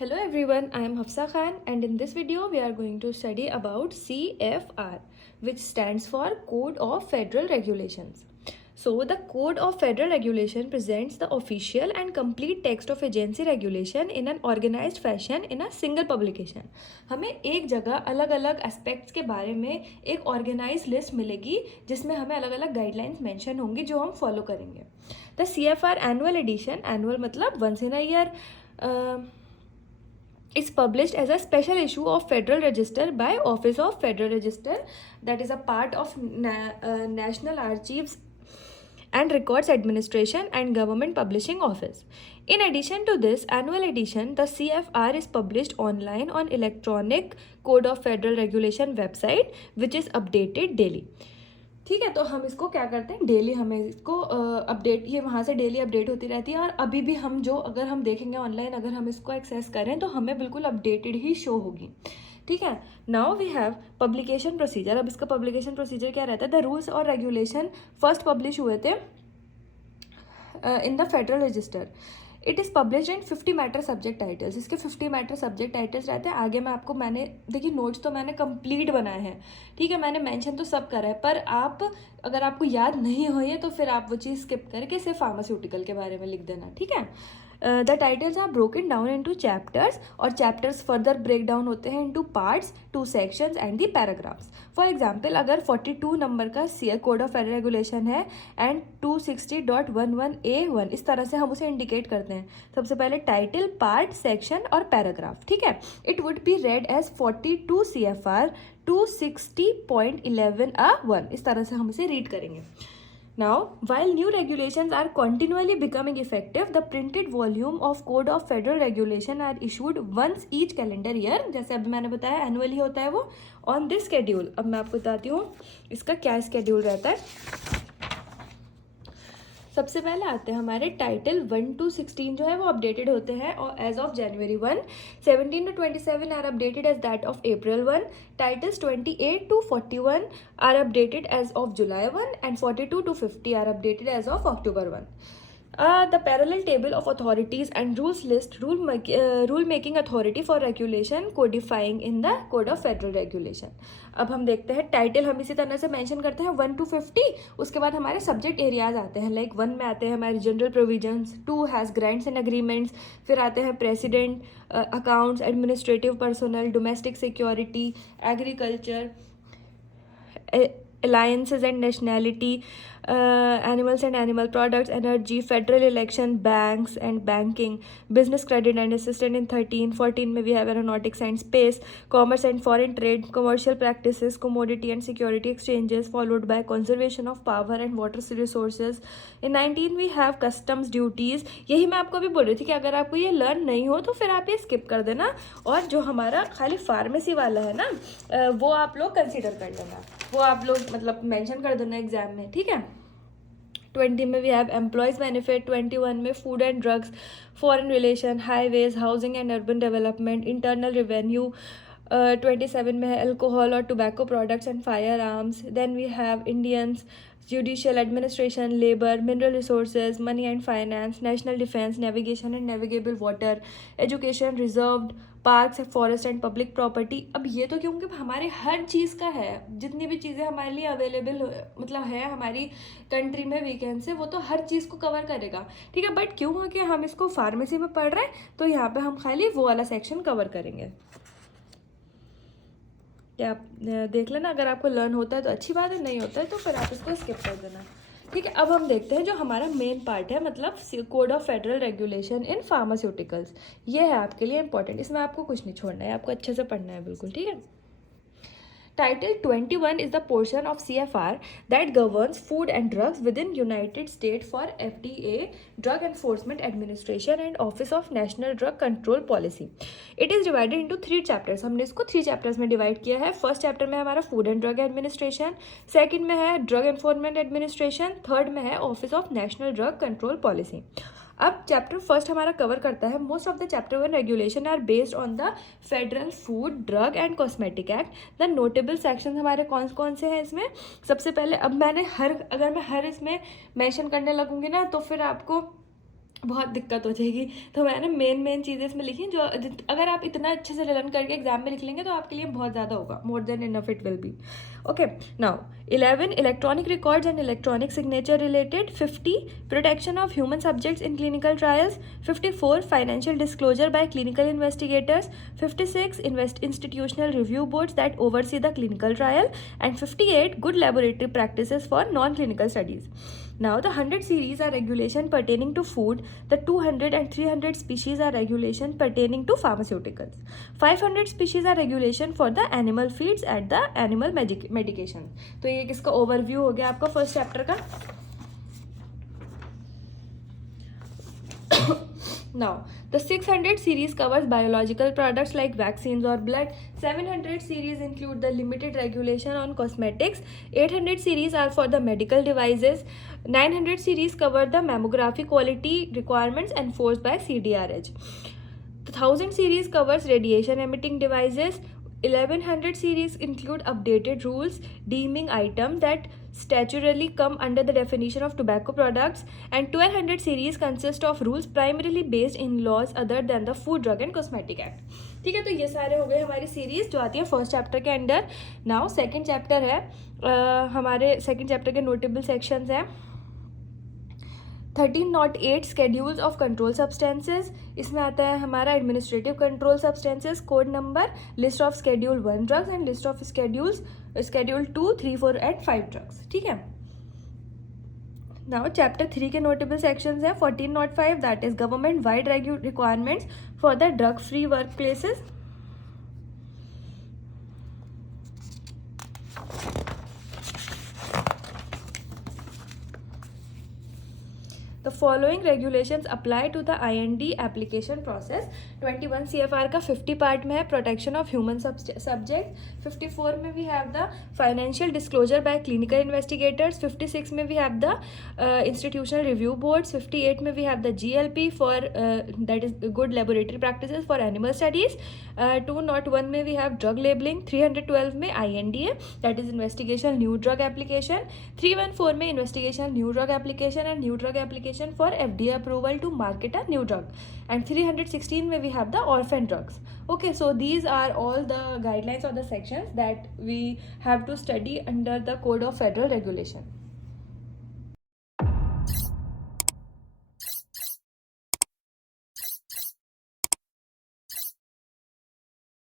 Hello everyone, I am Hafsa Khan and in this video we are going to study about CFR, which stands for Code of Federal Regulations. So the Code of Federal Regulation presents the official and complete text of agency regulation in an organized fashion in a single publication. हमें एक जगह अलग अलग aspects के बारे में एक organise list मिलेगी जिसमें हमें अलग अलग गाइडलाइंस मेंशन होंगी जो हम फॉलो करेंगे. The CFR annual edition, annual मतलब once in a year, is published as a special issue of Federal Register by Office of Federal Register, that is a part of National Archives and Records Administration and Government Publishing Office. In addition to this annual edition, the CFR is published online on Electronic Code of Federal Regulation website, which is updated daily. ठीक है, तो हम इसको क्या करते हैं, daily हमें इसको अपडेट, ये वहाँ से डेली अपडेट होती रहती है. और अभी भी हम जो अगर हम देखेंगे ऑनलाइन, अगर हम इसको एक्सेस करें तो हमें बिल्कुल अपडेटेड ही शो होगी. ठीक है. Now we have publication procedure. अब इसका पब्लिकेशन प्रोसीजर क्या रहता है? द रूल्स और रेगुलेशन फर्स्ट पब्लिश हुए थे in the federal register. It is publish in 50 matter subject titles. इसके 50 मैटर सब्जेक्ट टाइटल्स रहते हैं. आगे मैं आपको, मैंने देखिए नोट्स तो मैंने कंप्लीट बनाए हैं, ठीक है, मैंने मेंशन तो सब करा है, पर आप अगर आपको याद नहीं हो तो फिर आप वो चीज़ स्किप करके सिर्फ फार्मास्यूटिकल के बारे में लिख देना. ठीक है. The titles are broken down into chapters और चैप्टर्स फर्दर ब्रेक डाउन होते हैं into parts, to sections and the paragraphs. For example, अगर 42 नंबर का कोड ऑफ फेडरल रेगुलेशन है एंड 260.11A1, इस तरह से हम उसे इंडिकेट करते हैं. सबसे पहले टाइटल, पार्ट, सेक्शन और पैराग्राफ. ठीक है. It would be read as 42 CFR 260.11A1. इस तरह से हम इसे रीड करेंगे. Now, while new regulations are continually becoming effective, the printed volume of Code of Federal Regulation are issued once each calendar year. जैसे अभी मैंने बताया एनुअली होता है वो. On this schedule, अब मैं आपको बताती हूँ इसका क्या स्केड्यूल रहता है. सबसे पहले आते हैं हमारे टाइटल 1 to 16 जो है वो अपडेटेड होते हैं और as of January 1. 17 to 27 are updated as that of April 1. Titles 28 to 41 are updated as of July 1 and 42 to 50 are updated as of October 1. The parallel table of authorities and rules list rule making authority for regulation codifying in the Code of Federal Regulation. अब हम देखते हैं title हम इसी तरह से mention करते हैं 1 to 50. उसके बाद हमारे सब्जेक्ट एरियाज आते हैं. लाइक 1 में आते हैं हमारे general provisions, 2 has grants and agreements, फिर आते हैं president, accounts, administrative personal, domestic security, agriculture, alliances and nationality, animals and animal products, energy, federal election, banks and banking, business credit and assistance in 13. 14 में we have aeronautics and space, commerce and foreign trade, commercial practices, commodity and security exchanges, followed by conservation of power and water resources. In 19 we have customs duties. यही मैं आपको अभी बोल रही थी कि अगर आपको ये लर्न नहीं हो तो फिर आप ये स्किप कर देना, और जो हमारा खाली फार्मेसी वाला है ना वो आप लोग कंसीडर कर लेना, वो आप लोग मतलब मेंशन कर देना एग्जाम में. ठीक है. 20 में वी हैव एम्प्लॉयज़ बेनिफिट. 21 में food and drugs, foreign relation, highways, housing and urban development, internal revenue. 27 में है अल्कोहल और tobacco products and fire arms. Then we have Indians, judicial administration, labour, mineral resources, money and finance, national defence, navigation and navigable water, education, reserved, parks, forest and public property. अब ये तो क्योंकि हमारे हर चीज़ का है, जितनी भी चीज़ें हमारे लिए अवेलेबल मतलब है हमारी कंट्री में वीकेंड से, वो तो हर चीज़ को कवर करेगा. ठीक है. बट क्यों है कि हम इसको फार्मेसी में पढ़ रहे हैं तो यहाँ पे हम खाली वो वाला सेक्शन कवर करेंगे. क्या आप देख लेना, अगर आपको लर्न होता है तो अच्छी बात है, नहीं होता है तो फिर आप इसको स्किप कर देना. ठीक है. अब हम देखते हैं जो हमारा मेन पार्ट है, मतलब code of federal regulation in pharmaceuticals. ये है आपके लिए इंपॉर्टेंट. इसमें आपको कुछ नहीं छोड़ना है, आपको अच्छे से पढ़ना है बिल्कुल. ठीक है. Title 21 is the portion of CFR that governs food and drugs within United States for FDA, Drug Enforcement Administration and Office of National Drug Control Policy. It is divided into 3 chapters. हमने इसको 3 chapters में divide किया है. First chapter में हमारा food and drug administration, second में है drug enforcement administration, third में है office of national drug control policy. अब चैप्टर फर्स्ट हमारा कवर करता है most of the chapter 1 regulation are based on the federal food, drug and cosmetic act. The notable section हमारे कौन कौन से हैं इसमें. सबसे पहले अब अगर मैं हर इसमें मेंशन करने लगूंगी ना तो फिर आपको बहुत दिक्कत हो जाएगी। तो मैंने मेन चीज़ें इसमें लिखी जो अगर आप इतना अच्छे से लर्न करके एग्जाम में लिख लेंगे तो आपके लिए बहुत ज़्यादा होगा, more than enough it will be. Okay, now 11 electronic records and electronic signature related, 50 protection of human subjects in clinical trials, 54 financial disclosure by clinical investigators, 56 institutional review boards that oversee the clinical trial, and 58 good laboratory practices for non clinical studies. Now the 100 series are regulation pertaining to food, the 200 and 300 species are regulation pertaining to pharmaceuticals, 500 species are regulation for the animal feeds and the animal medication. तो ये किसका overview हो गया आपका first chapter का. Now, the 600 series covers biological products like vaccines or blood. 700 series include the limited regulation on cosmetics. 800 series are for the medical devices. 900 series cover the mammography quality requirements enforced by CDRH. The 1000 series covers radiation emitting devices. 1100 series include updated rules deeming item that statutorily come under the definition of tobacco products, and 1200 series consist of rules primarily based in laws other than the Food, Drug and Cosmetic Act. ठीक है, तो ये सारे हो गए हमारी series जो आती है फर्स्ट चैप्टर के अंडर. नाउ सेकंड चैप्टर है, हमारे सेकंड चैप्टर के नोटेबल सेक्शंस हैं 1308 स्केड्यूल्स ऑफ कंट्रोल सब्सटेंसेज. इसमें आता है हमारा administrative control substances code number, list of schedule 1 drugs and list of schedule 2, 3, 4 and 5 drugs. ठीक है. नाउ चैप्टर 3 के नोटेबल सेक्शंस हैं 1405 that is government wide requirements for the drug free work places. The following regulations apply to the IND application process. 21 CFR का 50 part में है protection of human subject. 54 में we have the financial disclosure by clinical investigators. 56 में we have the institutional review boards. 58 में we have the GLP for that is good laboratory practices for animal studies. 201 में we have drug labelling. 312 में INDA that is investigation new drug application. 314 में investigation new drug application and new drug application for FDA approval to market a new drug, and 316 में we have the orphan drugs. Okay, so these are all the guidelines or the sections that we have to study under the Code of Federal Regulation.